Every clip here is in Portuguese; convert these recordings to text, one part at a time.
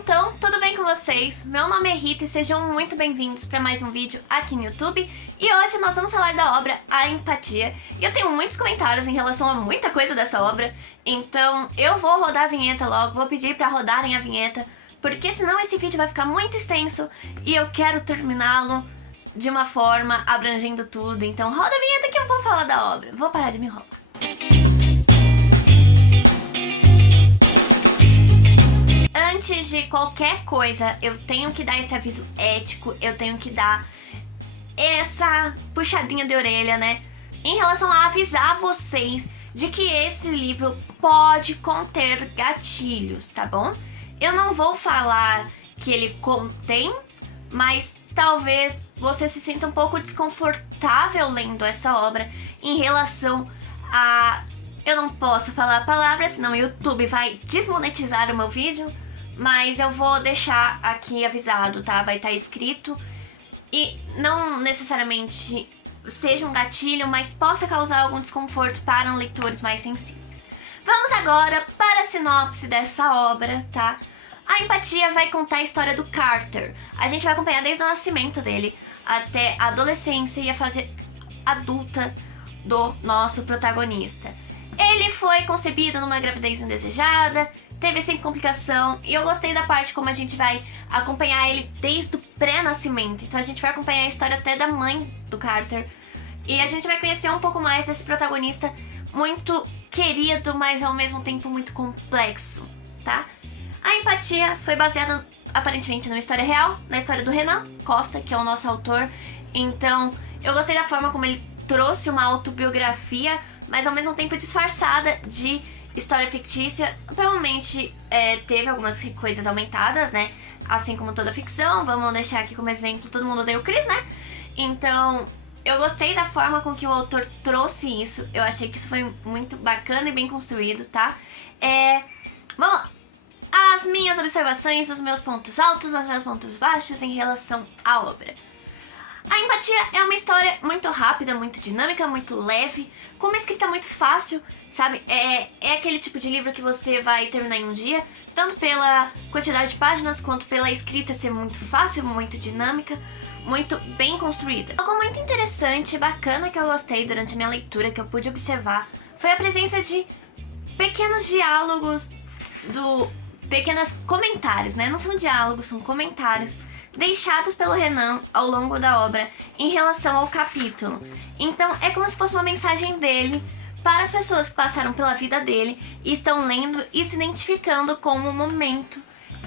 então, tudo bem com vocês? Meu nome é Rita e sejam muito bem-vindos para mais um vídeo aqui no YouTube. E hoje nós vamos falar da obra A Empatia. E eu tenho muitos comentários em relação a muita coisa dessa obra, então eu vou rodar a vinheta logo, vou pedir para rodarem a vinheta, porque senão esse vídeo vai ficar muito extenso e eu quero terminá-lo de uma forma abrangendo tudo. Então roda a vinheta que eu vou falar da obra, vou parar de me enrolar. Antes de qualquer coisa, eu tenho que dar esse aviso ético, eu tenho que dar essa puxadinha de orelha, né? Em relação a avisar vocês de que esse livro pode conter gatilhos, tá bom? Eu não vou falar que ele contém, mas talvez você se sinta um pouco desconfortável lendo essa obra em relação a... Eu não posso falar palavras, senão o YouTube vai desmonetizar o meu vídeo, mas eu vou deixar aqui avisado, tá? Vai estar escrito e não necessariamente seja um gatilho, mas possa causar algum desconforto para leitores mais sensíveis. Vamos agora para a sinopse dessa obra, tá? A Empatia vai contar a história do Carter. A gente vai acompanhar desde o nascimento dele até a adolescência e a fase adulta do nosso protagonista. Ele foi concebido numa gravidez indesejada, teve sempre complicação, e eu gostei da parte como a gente vai acompanhar ele desde o pré-nascimento. Então a gente vai acompanhar a história até da mãe do Carter, e a gente vai conhecer um pouco mais desse protagonista muito querido, mas ao mesmo tempo muito complexo, tá? A Empatia foi baseada aparentemente numa história real, na história do Renan Costa, que é o nosso autor. Então eu gostei da forma como ele trouxe uma autobiografia, mas ao mesmo tempo disfarçada de história fictícia. Provavelmente teve algumas coisas aumentadas, né? Assim como toda ficção. Vamos deixar aqui como exemplo, todo mundo odeia o Chris, né? Então, eu gostei da forma com que o autor trouxe isso. Eu achei que isso foi muito bacana e bem construído, tá? Vamos lá. As minhas observações, os meus pontos altos, os meus pontos baixos em relação à obra. A Empatia é uma história muito rápida, muito dinâmica, muito leve, com uma escrita muito fácil, sabe? É aquele tipo de livro que você vai terminar em um dia, tanto pela quantidade de páginas, quanto pela escrita ser muito fácil, muito dinâmica, muito bem construída. Algo muito interessante e bacana que eu gostei durante a minha leitura, que eu pude observar, foi a presença de pequenos diálogos, pequenos comentários, né? Não são diálogos, são comentários deixados pelo Renan ao longo da obra em relação ao capítulo. Então é como se fosse uma mensagem dele para as pessoas que passaram pela vida dele e estão lendo e se identificando com o momento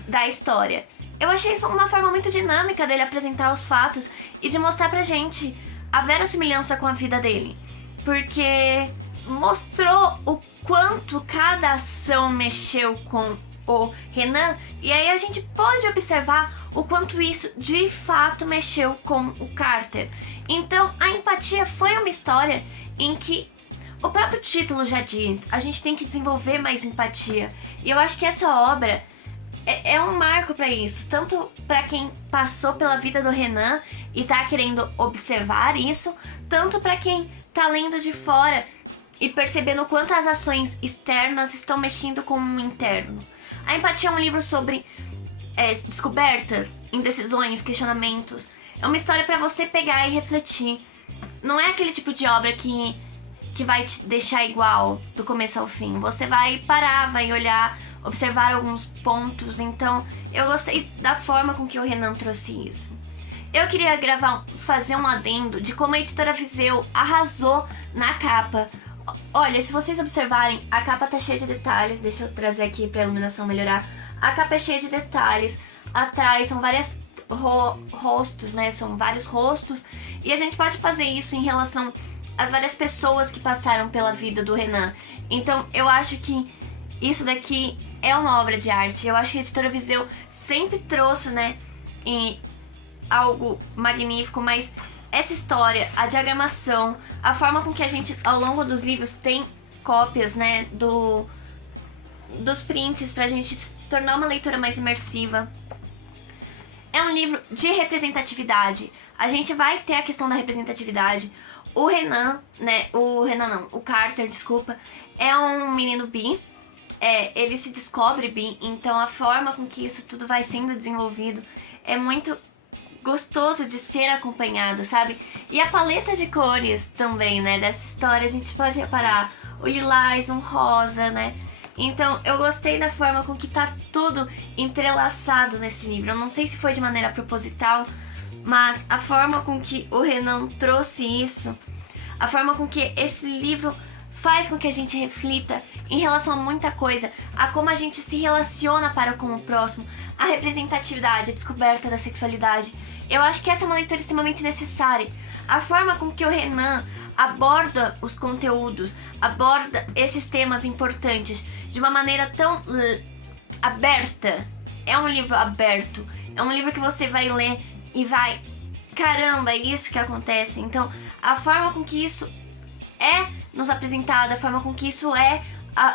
da história. Eu achei isso uma forma muito dinâmica dele apresentar os fatos e de mostrar pra gente a verossimilhança com a vida dele, porque mostrou o quanto cada ação mexeu com o Renan, e aí a gente pode observar o quanto isso de fato mexeu com o Carter. Então a Empatia foi uma história em que o próprio título já diz, a gente tem que desenvolver mais empatia, e eu acho que essa obra é um marco para isso, tanto para quem passou pela vida do Renan e tá querendo observar isso, tanto para quem tá lendo de fora e percebendo o quanto as ações externas estão mexendo com o interno. A Empatia é um livro sobre descobertas, indecisões, questionamentos. É uma história pra você pegar e refletir. Não é aquele tipo de obra que vai te deixar igual do começo ao fim. Você vai parar, vai olhar, observar alguns pontos. Então, eu gostei da forma com que o Renan trouxe isso. Eu queria fazer um adendo de como a editora Viseu arrasou na capa. Olha, se vocês observarem, a capa tá cheia de detalhes. Deixa eu trazer aqui pra iluminação melhorar. A capa é cheia de detalhes. Atrás são vários rostos, né? São vários rostos. E a gente pode fazer isso em relação às várias pessoas que passaram pela vida do Renan. Então, eu acho que isso daqui é uma obra de arte. Eu acho que a editora Viseu sempre trouxe, né, algo magnífico, mas essa história, a diagramação, a forma com que a gente, ao longo dos livros, tem cópias, né, dos prints pra gente tornar uma leitura mais imersiva. É um livro de representatividade. A gente vai ter a questão da representatividade. O Carter, desculpa, é um menino bi. ele se descobre bi, então a forma com que isso tudo vai sendo desenvolvido é muito gostoso de ser acompanhado, sabe? E a paleta de cores também, né, dessa história, a gente pode reparar o lilás, um rosa, né? Então eu gostei da forma com que tá tudo entrelaçado nesse livro. Eu não sei se foi de maneira proposital, mas a forma com que o Renan trouxe isso, a forma com que esse livro faz com que a gente reflita em relação a muita coisa, a como a gente se relaciona para com o próximo, a representatividade, a descoberta da sexualidade. Eu acho que essa é uma leitura extremamente necessária. A forma com que o Renan aborda os conteúdos, aborda esses temas importantes de uma maneira tão aberta. É um livro aberto, é um livro que você vai ler e vai, caramba, é isso que acontece. Então, a forma com que isso é nos apresentado, a forma com que isso é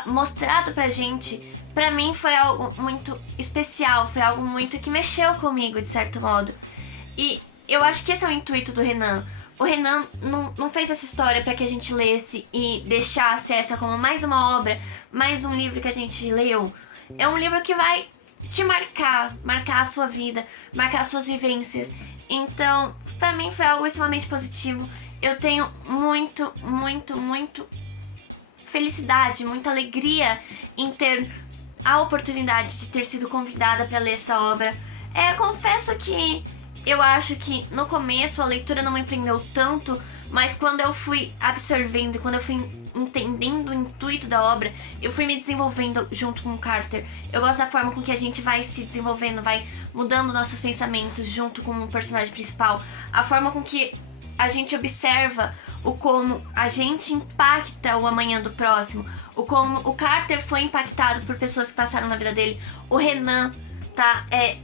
mostrado pra gente, pra mim foi algo muito especial, foi algo muito que mexeu comigo, de certo modo. E eu acho que esse é o intuito do Renan. O Renan não fez essa história pra que a gente lesse e deixasse essa como mais uma obra, mais um livro que a gente leu. É um livro que vai te marcar a sua vida, marcar as suas vivências. Então, pra mim foi algo extremamente positivo. Eu tenho muito felicidade, muita alegria em ter a oportunidade de ter sido convidada para ler essa obra. Confesso que eu acho que no começo a leitura não me prendeu tanto, mas quando eu fui absorvendo, quando eu fui entendendo o intuito da obra, eu fui me desenvolvendo junto com o Carter. Eu gosto da forma com que a gente vai se desenvolvendo, vai mudando nossos pensamentos junto com o personagem principal, a forma com que a gente observa o como a gente impacta o amanhã do próximo, o como o Carter foi impactado por pessoas que passaram na vida dele, o Renan, tá? É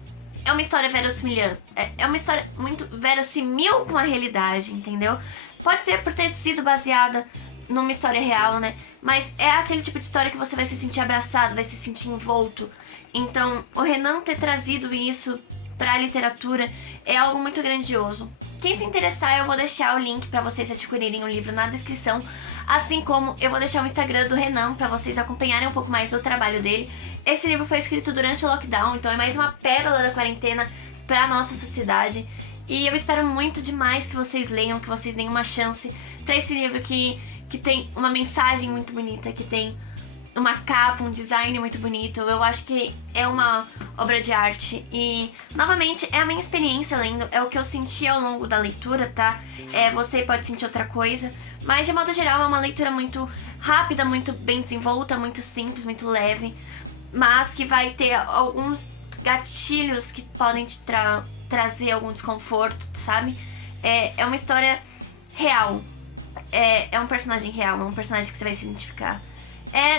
uma história verossimilhante, é uma história muito verossímil com a realidade, entendeu? Pode ser por ter sido baseada numa história real, né? Mas é aquele tipo de história que você vai se sentir abraçado, vai se sentir envolto. Então, o Renan ter trazido isso pra literatura é algo muito grandioso. Quem se interessar, eu vou deixar o link pra vocês adquirirem o livro na descrição, assim como eu vou deixar o Instagram do Renan pra vocês acompanharem um pouco mais do trabalho dele. Esse livro foi escrito durante o lockdown, então é mais uma pérola da quarentena pra nossa sociedade. E eu espero muito demais que vocês leiam, que vocês deem uma chance pra esse livro que tem uma mensagem muito bonita, que tem uma capa, um design muito bonito. Eu acho que é uma obra de arte e, novamente, é a minha experiência lendo, é o que eu senti ao longo da leitura, tá? Você pode sentir outra coisa, mas de modo geral é uma leitura muito rápida, muito bem desenvolta, muito simples, muito leve, mas que vai ter alguns gatilhos que podem te trazer algum desconforto, sabe? É uma história real, é um personagem real, é um personagem que você vai se identificar.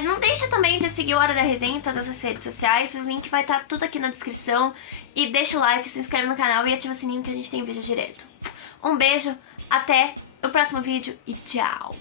Não deixa também de seguir o Hora da Resenha em todas as redes sociais, os links vai estar tudo aqui na descrição. E deixa o like, se inscreve no canal e ativa o sininho que a gente tem vídeo direto. Um beijo, até o próximo vídeo e tchau!